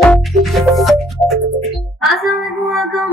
Welcome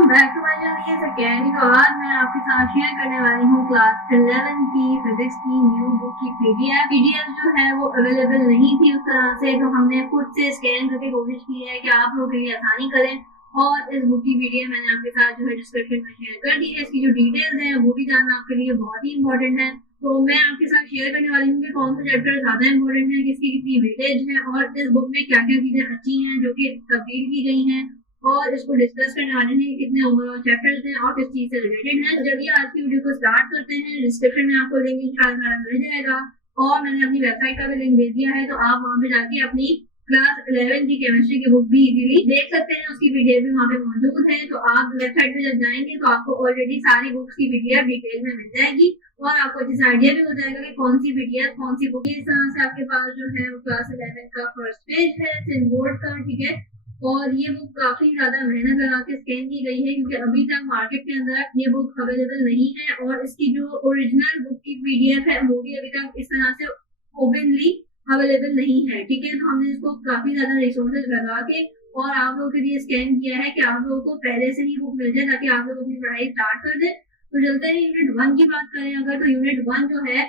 back to my channel. ये second तो आज मैं आपके साथ शेयर करने वाली हूँ क्लास 11 की फिजिक्स की न्यू बुक की पीडीएफ जो है वो अवेलेबल नहीं थी उस तरह से, तो हमने खुद से स्कैन करके कोशिश की है कि आप लोगों के लिए आसानी करें। और इस बुक की पीडीएफ मैंने आपके साथ जो है डिस्क्रिप्शन में शेयर कर दी है। इसकी जो डिटेल्स हैं वो भी जानना आपके लिए बहुत ही इंपॉर्टेंट है। तो मैं आपके साथ शेयर करने वाली हूँ कि कौन सा चैप्टर ज्यादा इंपॉर्टेंट है, किसकी कितनी वेटेज है और इस बुक में क्या क्या चीजें अच्छी हैं जो कि तब्दील की गई हैं, और इसको डिस्कस करने वाले हैं कि कितने ओवरऑल चैप्टर्स हैं और किस चीज से रिलेटेड है। चलिए आज की वीडियो को स्टार्ट करते हैं। डिस्क्रिप्शन में आपको लिंक इंशाल्लाह मिल जाएगा और मैंने अपनी वेबसाइट का भी लिंक दे दिया है, तो आप वहां पे जाके अपनी क्लास 11 की केमिस्ट्री की बुक भी इजीली देख सकते हैं। उसकी पीडीएफ भी वहाँ पे मौजूद है। तो आप वेबसाइट पे जब जाएंगे तो आपको ऑलरेडी सारी बुक्स की पीडीएफ डिटेल में मिल जाएगी और आपको अच्छे से आइडिया भी हो जाएगा कि कौन सी पीडीएफ कौन सी बुक। इस तरह से आपके पास जो है वो क्लास 11 का फर्स्ट पेज है सिन बोर्ड का, ठीक है। और ये बुक काफी ज्यादा मेहनत लगा के स्कैन की गई है क्योंकि अभी तक मार्केट के अंदर ये बुक अवेलेबल नहीं है और इसकी जो ओरिजिनल बुक की पीडीएफ है वो भी अभी तक इस तरह से ओपनली अवेलेबल नहीं है, ठीक है। तो हमने इसको काफी ज्यादा रिसोर्सेज लगा के और आप लोगों के लिए स्कैन किया है कि आप लोगों को पहले से ही बुक मिल जाए ताकि आप लोग अपनी पढ़ाई स्टार्ट कर दें। तो चलते हैं यूनिट 1 की बात करें अगर, तो यूनिट 1 जो है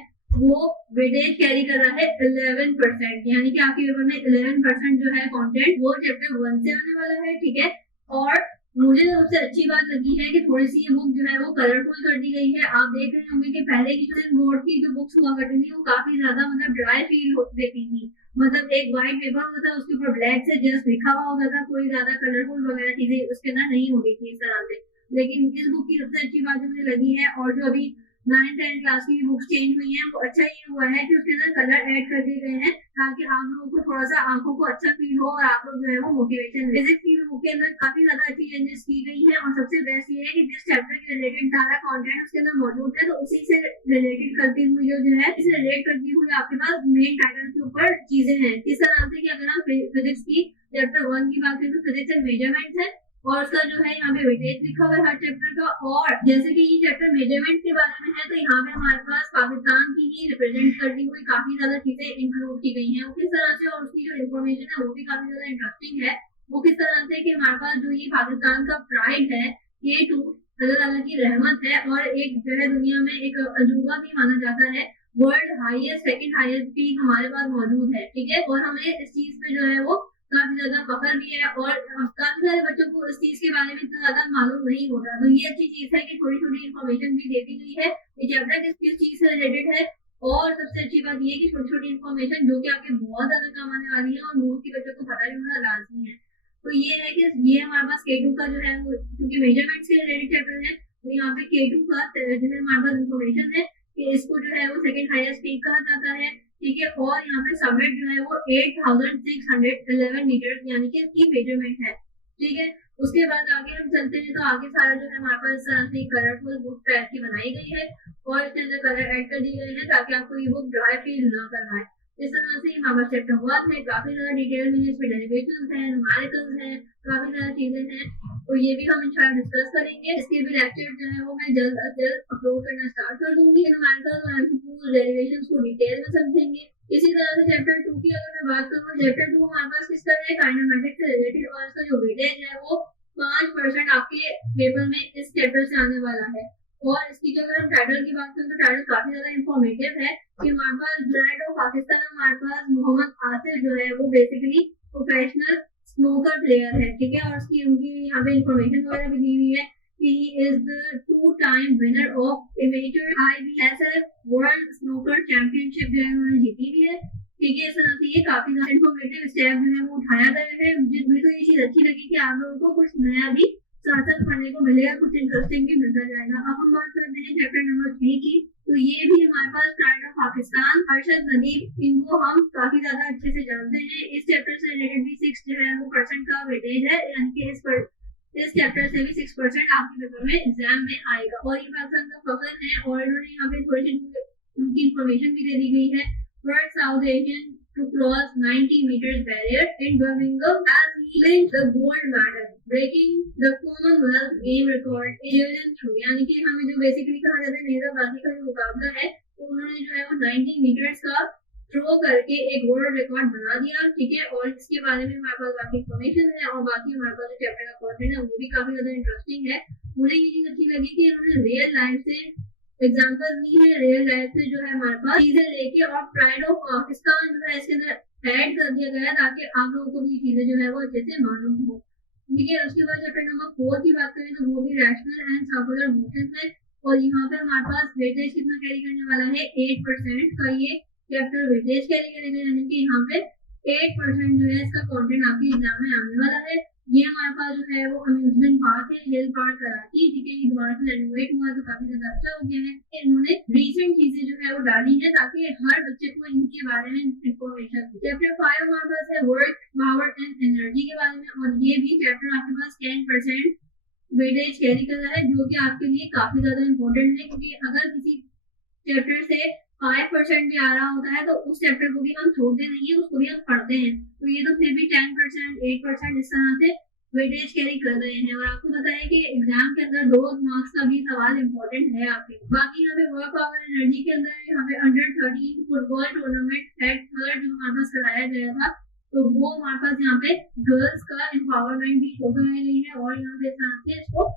वो वेटेज कैरी कर रहा है 11%, यानी कि आपके पेपर में 11% जो है कंटेंट वो चैप्टर 1 से आने वाला है, ठीक है। और मुझे सबसे अच्छी बात लगी है कि थोड़ी सी ये बुक जो है वो कलरफुल कर दी गई है। आप देख रहे होंगे कि पहले की जो बोर्ड की जो बुक्स हुआ करती थी वो काफी ज्यादा मतलब ड्राई फील देती थी, मतलब एक व्हाइट पेपर होता था उसके ऊपर ब्लैक से जस्ट लिखा हुआ होता था, कोई ज्यादा कलरफुल वगैरह चीजें उसके अंदर नहीं होती थी इस तरह से। लेकिन इस बुक की सबसे अच्छी बात जो मुझे लगी है और जो अभी 9-10 क्लास की बुक्स चेंज हुई हैं वो अच्छा ये हुआ है कि उसके अंदर कलर ऐड कर दिए गए हैं ताकि आप लोगों को थोड़ा सा आंखों को अच्छा फील हो और आप लोग जो है वो मोटिवेशन। फिजिक्स की बुक के अंदर काफी ज्यादा अच्छी चेंजेस की गई है और सबसे बेस्ट ये है कि जिस चैप्टर के रिलेटेड सारा कंटेंट उसके अंदर मौजूद है तो उसी से रिलेटेड करती हुई जो है इसे रिलेट करती हुई आपके पास मेन टाइटल के ऊपर चीजें हैं। इस तरह से कि अगर हम फिजिक्स की चैप्टर 1 की बात करें तो फिजिक्स एंड मेजरमेंट्स है और उसका जो है यहाँ पे वेटेज लिखा हुआ है हर चैप्टर का। और जैसे कि ये चैप्टर मेजरमेंट के बारे में है तो यहाँ पे हमारे पास पाकिस्तान की ही रिप्रेजेंट करती हुई काफी ज्यादा चीजें इंक्लूड की गई हैं वो किस तरह से, और उसकी जो इन्फॉर्मेशन है वो भी काफी ज्यादा इंटरेस्टिंग है। वो किस तरह से कि हमारे पास जो ये पाकिस्तान का प्राइड है K2 अल्लाह ताला की रहमत है और एक जो है दुनिया में एक अजूबा भी माना जाता है। World highest second highest peak हमारे पास मौजूद है, ठीक है। और हमें इस चीज पे जो है वो काफी ज्यादा फखर भी है और काफी सारे बच्चों को इस चीज के बारे में इतना ज्यादा मालूम नहीं होता। तो ये अच्छी चीज है कि थोड़ी छोटी इन्फॉर्मेशन भी दे दी गई है कि चैप्टर किस किस चीज से रिलेटेड है। और सबसे अच्छी बात ये है कि छोटी छोटी इन्फॉर्मेशन जो कि आपके बहुत ज्यादा काम आने वाली है और मोस्ट के बच्चों को पता भी होना लाजमी है। तो ये है कि ये हमारे पास K2 का जो है वो क्योंकि मेजरमेंट्स के रिलेटेड चैप्टर है तो यहाँ पे K2 का जो है हमारे पास इन्फॉर्मेशन है कि इसको जो है वो सेकंड हाईएस्ट पीक कहा जाता है, ठीक है। और यहाँ पे समिट जो है वो 8611 मीटर यानी कि इसकी मेजरमेंट है, ठीक है। उसके बाद आगे हम चलते हैं तो आगे सारा जो है हमारे पास इस तरह से कलरफुल बुक टाइप की बनाई गई है और इसके अंदर कलर ऐड कर दिए गए हैं ताकि आपको ये बुक ड्राई फील न करवाए। इस तरह से हमारे पास चैप्टर 1 में काफी ज्यादा डिटेल में इसमें डेरिवेशंस हैं, न्यूमेरिकल्स हैं, काफी ज्यादा चीजें हैं। तो ये भी हम इंशाल्लाह डिस्कस करेंगे। इसके भी लेक्चर जो है वो मैं जल्द अज जल्द अपलोड करना स्टार्ट कर दूंगी। न्यूमेरिकल्स और एमसीक्यूज डेरिवेशंस को डिटेल में समझेंगे। इसी तरह से चैप्टर 2 की अगर मैं बात करूँ, चैप्टर 2 हमारे पास किसका है काइनेमेटिक्स से रिलेटेड और इसका जो वेटेज है वो 5% आपके पेपर में इस चैप्टर से आने वाला है। और इसकी जो अगर हम टाइटल की बात करें तो टाइटल काफी ज्यादा इंफॉर्मेटिव है कि हमारे पास ब्रांड ऑफ पाकिस्तान हमारे पास मोहम्मद आसिफ जो है वो बेसिकली प्रोफेशनल स्नूकर प्लेयर है, ठीक है। और उसकी उनकी यहाँ पे इंफॉर्मेशन वगैरह भी दी हुई है कि he is the 2-time winner of amateur IBSF world snooker championship जो है उन्होंने जीती भी है, ठीक है। इस तरह से ये काफी ज्यादा इंफॉर्मेटिव स्टेप जो है वो उठाया गया है। मुझे तो ये चीज अच्छी लगी कि आप लोगों को कुछ नया भी साथ साथ पढ़ने को मिलेगा, कुछ इंटरेस्टिंग भी मिलता जाएगा। अब हम बात करते हैं चैप्टर नंबर 3 की। तो ये भी हमारे पास प्राइड ऑफ पाकिस्तान अरशद नदीम, इनको हम काफी ज्यादा अच्छे से जानते हैं। इस चैप्टर से रिलेटेड भी 6 जो है वो % का वेटेज है, यानी कि इस चैप्टर से भी 6% आपके पेपर में एग्जाम में आएगा। और ये पाकिस्तान का फखर है और इन्होंने यहाँ पे थोड़ी सी उनकी इंफॉर्मेशन भी दे दी गई है। First south Asian to cross 90 meters barrier in Birmingham as he wins the gold medal, breaking the Commonwealth game record in javelin throw। यानी कि हमें जो बेसिकली कहा जाता है नेजाबाजी का जो मुकाबला है तो उन्होंने जो है वो 90 मीटर्स का थ्रो करके एक वर्ल्ड रिकॉर्ड बना दिया, ठीक है। और इसके बारे में हमारे पास बाकी इन्फॉर्मेशन है और बाकी हमारे पास जो चैप्टर का कंटेंट है वो भी काफी ज्यादा इंटरेस्टिंग है। मुझे ये चीज अच्छी लगी कि इन्होंने रियल लाइफ से एग्जाम्पल दी है, रियल लाइफ से जो है हमारे पास चीजें लेके और प्राइड ऑफ पाकिस्तान जो है इसके अंदर ऐड कर दिया गया है ताकि आप लोगों को भी चीजें जो है वो अच्छे से मालूम हो, ठीक है। उसके बाद चैप्टर नंबर 4 की बात करें तो वो भी रैशनल एंड सर्कुलर मोशन है और यहाँ पे हमारे पास वेटेज कितना कैरी करने वाला है 8% का ये चैप्टर वेटेज कैरी करेगा, यानी कि यहाँ पे 8% जो है इसका कंटेंट आपके एग्जाम में आने वाला है। ये हमारे पास जो है वो अम्यूजमेंट पार्क है, हिल पार्क कराची, ठीक है। ये दोबारा से रेनोवेट हुआ तो काफी ज्यादा अच्छा हो गया है। इन्होंने रिसेंट चीजें जो है वो डाली है ताकि हर बच्चे को इनके बारे में इंफॉर्मेशन। चैप्टर 5 हमारे पास है वर्क पावर एंड एनर्जी के बारे में और ये भी चैप्टर आपके पास 10% वेटेज कैरी कर रहा है जो कि आपके लिए काफी ज्यादा इंपॉर्टेंट है, क्योंकि अगर किसी चैप्टर से 5% भी आ रहा होता है तो उस चैप्टर को भी हम छोड़ते नहीं है, उसको भी हम पढ़ते हैं। तो ये तो फिर भी 10%, 8% इस तरह से वेटेज कैरी कर रहे हैं। और आपको पता है कि एग्जाम के अंदर 2 मार्क्स का भी सवाल इंपॉर्टेंट है आपके। बाकी यहाँ पे वर्क पावर एनर्जी के अंदर यहाँ पे under 13 football tournament at third जो हमारे पास कराया गया था, तो वो हमारे पास यहाँ पे गर्ल्स का एम्पावरमेंट भी शो कराई गई है और यहाँ पे साथ में इसको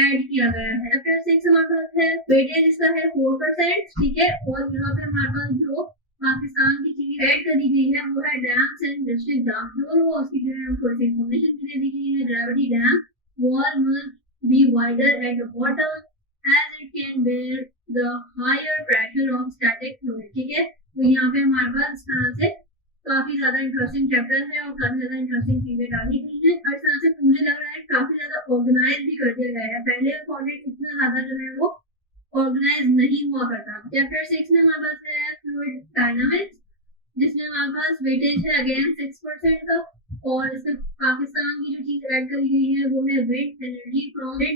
ऐड किया गया है। चैप्टर 6 हमारे पास है वेटेज इसका है 4%, ठीक है। और यहाँ पे हमारे पास जो पाकिस्तान की चीज ऐड करी गई है वो है डैम्स एंड डिस्ट्रिक्ट डैम, जो उसकी जो है थोड़ी सी इन्फॉर्मेशन भी दे दी गई है। Gravity dam wall must be wider at the bottom as it can bear the higher pressure of static fluid, ठीक है। तो यहाँ पे हमारे पास इस तरह से काफी ज्यादा इंटरेस्टिंग चैप्टर है और काफी ज्यादा इंटरेस्टिंग चीजें डाली गई है। हर तरह से मुझे लग रहा है काफी ज्यादा ऑर्गेनाइज भी कर दिया गया है, पहले कंटेंट इतना ज्यादा जो है वो ऑर्गेनाइज नहीं हुआ करता। चैप्टर 6 में हमारे पास है फ्लूइड डायनामिक्स, जिसमें हमारे पास वेटेज है अगेन 6% का और इसमें पाकिस्तान की जो चीज ऐड करी गई है वो है विंड एनर्जी फॉर्म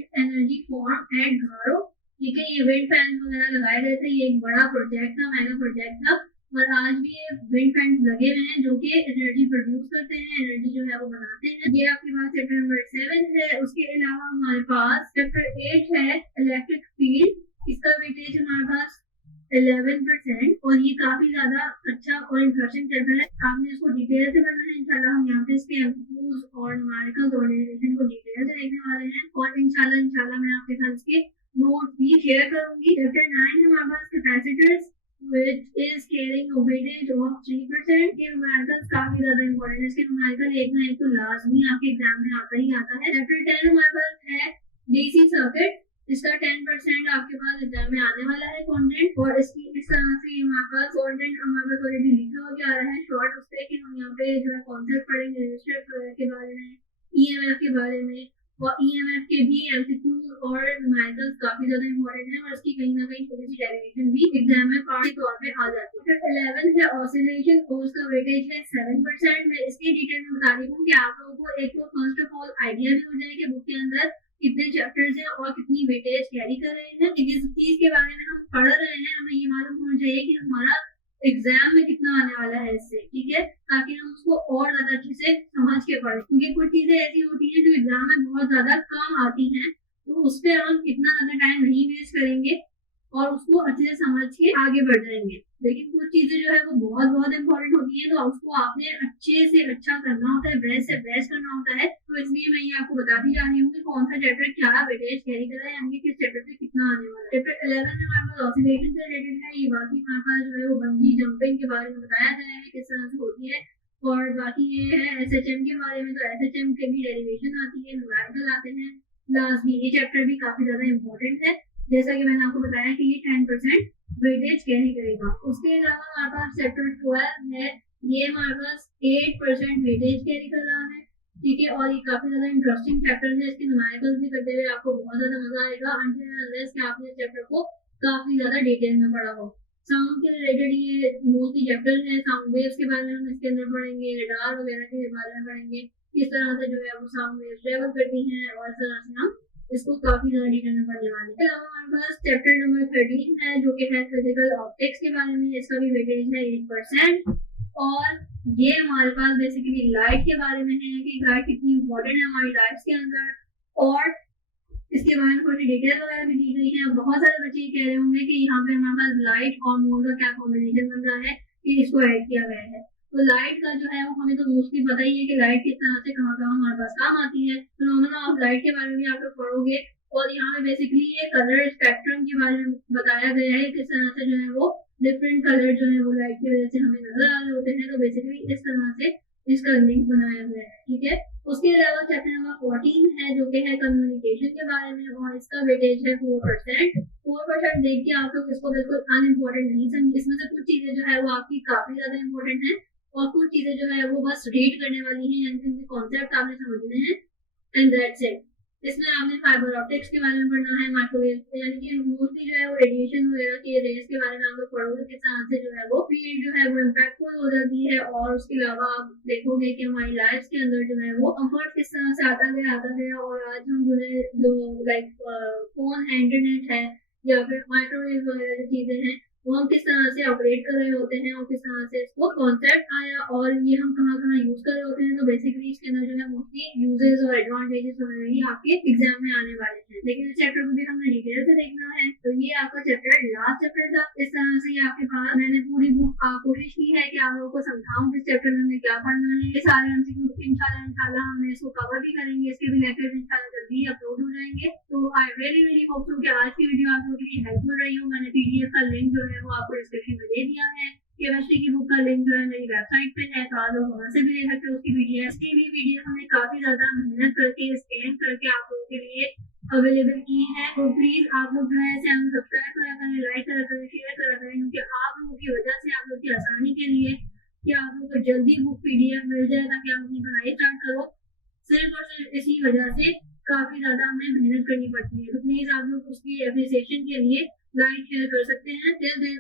एट घारो, ठीक है। ये विंड फैन वगैरह लगाए गए थे, ये एक बड़ा प्रोजेक्ट था, मेगा प्रोजेक्ट था और आज भी ये विंड फैंस लगे हुए हैं जो कि एनर्जी प्रोड्यूस करते हैं, एनर्जी जो है वो बनाते हैं। ये आपके पास चैप्टर नंबर 7 है। उसके अलावा हमारे पास चैप्टर 8 है इलेक्ट्रिक फील्ड, इसका वेटेज हमारे पास 11% और ये काफी ज्यादा अच्छा और इंटरेस्टिंग चैप्टर है। आपने इसको डिटेल से पढ़ना है, इंशाल्लाह हम यहाँ पे इसके एमसीक्यूज और न्यूमेरिकल्स और डेरिवेशन को डिटेल से देखने वाले हैं और इंशाल्लाह मैं आपके साथ इसके नोट भी शेयर करूंगी। चैप्टर 9 है हमारे पास capacitors which is carrying a weightage of 3%। ये न्यूमेरिकल्स काफी ज्यादा इंपॉर्टेंट है, इसके न्यूमेरिकल एक ना एक तो लाजमी आपके एग्जाम में आता ही आता है। चैप्टर 10 हमारे पास है डीसी सर्किट, इसका 10% आपके पास एग्जाम में आने वाला है कंटेंट और इसकी इस तरह से हमारे पास कंटेंट हमारे पास ऑलरेडी लिखा हो जा रहा है शॉर्ट उससे कि हम यहाँ पे जो है कॉन्सेप्ट पढ़ेंगे रजिस्टर के बारे में, ईएमएफ के बारे में और ईएमएफ के भी एमसीक्यू और न्यूमेरिकल्स काफी ज्यादा इंपॉर्टेंट है और इसकी कहीं ना कहीं थोड़ी सी डेरिवेशन भी एग्जाम में पार्ट के तौर पे आ जाती है। फिर 11 है ऑसिलेशन और उसका वेटेज है 7%। मैं इसके डिटेल में बता रही हूँ कि आप लोगों को एक तो फर्स्ट ऑफ ऑल आइडिया भी हो जाए कि बुक के अंदर कितने चैप्टर्स हैं और कितनी वेटेज कैरी कर रहे हैं। जिस चीज के बारे में हम पढ़ रहे हैं हमें ये मालूम होना चाहिए कि हमारा एग्जाम में कितना आने वाला है इससे, ठीक है, ताकि हम उसको और ज्यादा अच्छे से समझ के पढ़े, क्योंकि कुछ चीजें ऐसी होती हैं जो एग्जाम में बहुत ज्यादा कम आती हैं तो उस पर हम इतना ज्यादा टाइम नहीं वेस्ट करेंगे और उसको अच्छे से समझ के आगे बढ़ जाएंगे। लेकिन कुछ चीजें जो है वो बहुत बहुत इंपॉर्टेंट होती है तो उसको आपने अच्छे से अच्छा करना होता है, बेस्ट से बेस्ट करना होता है। तो इसलिए मैं ये आपको बताती जा रही हूँ कि कौन सा चैप्टर क्या वेटेज कैरी कर रहा है, यानी किस चैप्टर से कितना आने वाला है। चैप्टर 11 में हमारे पास ऑसिलेशन से रिलेटेड है, ये बाकी हमारे पास जो है वो बंजी जंपिंग के बारे में बताया गया है किस तरह से होती है और बाकी ये है एसएचएम के बारे में, तो एसएचएम के भी डेरिवेशन आती है, न्यूमेरिकल आते हैं। लास्ट में ये चैप्टर भी काफी ज्यादा इंपॉर्टेंट है, जैसा कि मैंने आपको बताया कि ये 10% वेटेज कैरी करेगा। उसके अलावा हमारे पास चैप्टर 12 है, ये हमारे पास 8% वेटेज कैरी कर रहा है, ठीक है। और ये काफी ज्यादा इंटरेस्टिंग चैप्टर है, इसके न्यूमेरिकल्स भी करते हुए आपको बहुत ज्यादा मजा आएगा अनटिल कि आपने इस चैप्टर को काफी ज्यादा डिटेल में पढ़ा हो। साउंड के रिलेटेड ये मोस्टली चैप्टर है, साउंड वेव्स के बारे में हम इसके अंदर पढ़ेंगे, रडार वगैरह के बारे में पढ़ेंगे, किस तरह से जो है वो साउंड वेव्स ट्रेवल करती हैं और इस तरह से हम इसको काफी ज्यादा डिटेल में पढ़ने वाले हैं। हमारे पास चैप्टर नंबर 13 है जो कि है फिजिकल ऑप्टिक्स के बारे में, इसका भी वेटेज है 8% और ये हमारे पास बेसिकली लाइट के बारे में है कि लाइट कितनी इंपॉर्टेंट है हमारी लाइफ के अंदर और इसके बारे में थोड़ी डिटेल वगैरह भी दी गई है। बहुत सारे बच्चे कह रहे होंगे कि यहाँ पे हमारे पास लाइट और मोड का क्या कॉम्बिनेशन बन रहा है, कि इसको ऐड किया गया है। तो लाइट का जो है वो हमें तो मोस्टली पता ही है कि लाइट किस तरह से कहाँ हमारे पास काम आती है। फिनोमेना ऑफ लाइट के बारे में आप लोग पढ़ोगे और यहाँ पे बेसिकली ये कलर स्पेक्ट्रम के बारे में बताया गया है, किस तरह से जो है वो डिफरेंट कलर जो है वो लाइट की वजह से हमें नजर आ रहे होते हैं। तो बेसिकली इस तरह से इसका लिंक बनाया गया है, ठीक है। उसके अलावा चैप्टर नंबर 14 है जो कि है कम्युनिकेशन के बारे में और इसका वेटेज है 4%। 4% देख के आप लोग इसको बिल्कुल अनइम्पोर्टेंट नहीं समझे। इसमें से कुछ चीजें जो है वो आपकी काफी ज्यादा इम्पोर्टेंट है और कुछ चीजें जो है वो बस रीड करने वाली हैं, यानी कि उनके कॉन्सेप्ट आपने समझने हैं एंड दैट्स इट। इसमें आपने फाइबर ऑप्टिक्स के बारे में पढ़ना है, माइक्रोवेव यानी कि मोस्टली जो है वो रेडिएशन वगैरह के रेस के बारे में आप लोग पढ़ोगे, किस तरह से जो है वो फील्ड जो है वो इम्पैक्टफुल हो जाती है। और उसके अलावा आप देखोगे कि हमारी लाइफ के अंदर जो है वो कंफर्ट किस तरह से आता गया और आज हम जो है जो लाइक फोन है, इंटरनेट है या फिर माइक्रोवेव वगैरह जो चीजें हैं वो हम किस तरह से ऑपरेट कर रहे होते हैं और किस तरह से इसको कॉन्सेप्ट आया और ये हम कहाँ यूज कर रहे होते हैं। तो बेसिकली इसके अंदर जो है मोस्टली यूजेस और एडवांटेजेस वगैरह आपके एग्जाम में आने वाले हैं, लेकिन इस चैप्टर को भी हमने डिटेल से देखना है। तो ये आपका चैप्टर लास्ट चैप्टर था। इस तरह से आपके पास मैंने पूरी बुक कोशिश की है कि आप लोगों को समझाऊं इस चैप्टर में हमें क्या पढ़ना है। ये सारे एमसीक्यू इंशाल्लाह हम इसको कवर भी करेंगे, इसके भी लेक्चर इंशाल्लाह जल्दी अपलोड हो जाएंगे। तो आई रियली होप कि आज की वीडियो आप लोगों के लिए हेल्पफुल रही हो। मैंने पीडीएफ का लिंक जो है वो आपको डिस्क्रिप्शन में दे दिया है। केमिस्ट्री की बुक का लिंक जो है मेरी वेबसाइट पे है, तो आप लोग वहां से भी ले सकते हो उसकी पीडीएफ। इसकी भी वीडियो हमने काफी ज्यादा मेहनत करके स्कैन करके आप लोगों के लिए अवेलेबल की है। तो प्लीज आप लोग जो है चैनल सब्सक्राइब करा करें, लाइक करा करें, शेयर करा करें, क्योंकि आप लोगों की वजह से आप लोग की आसानी के लिए कि आप लोगों को जल्दी बुक पीडीएफ मिल जाए ताकि आप अपनी पढ़ाई स्टार्ट करो। सिर्फ और सिर्फ इसी वजह से काफी ज्यादा हमें मेहनत करनी पड़ती है। तो प्लीज आप लोग उसकी एप्रिसिएशन के लिए लाइक शेयर कर सकते हैं। Till then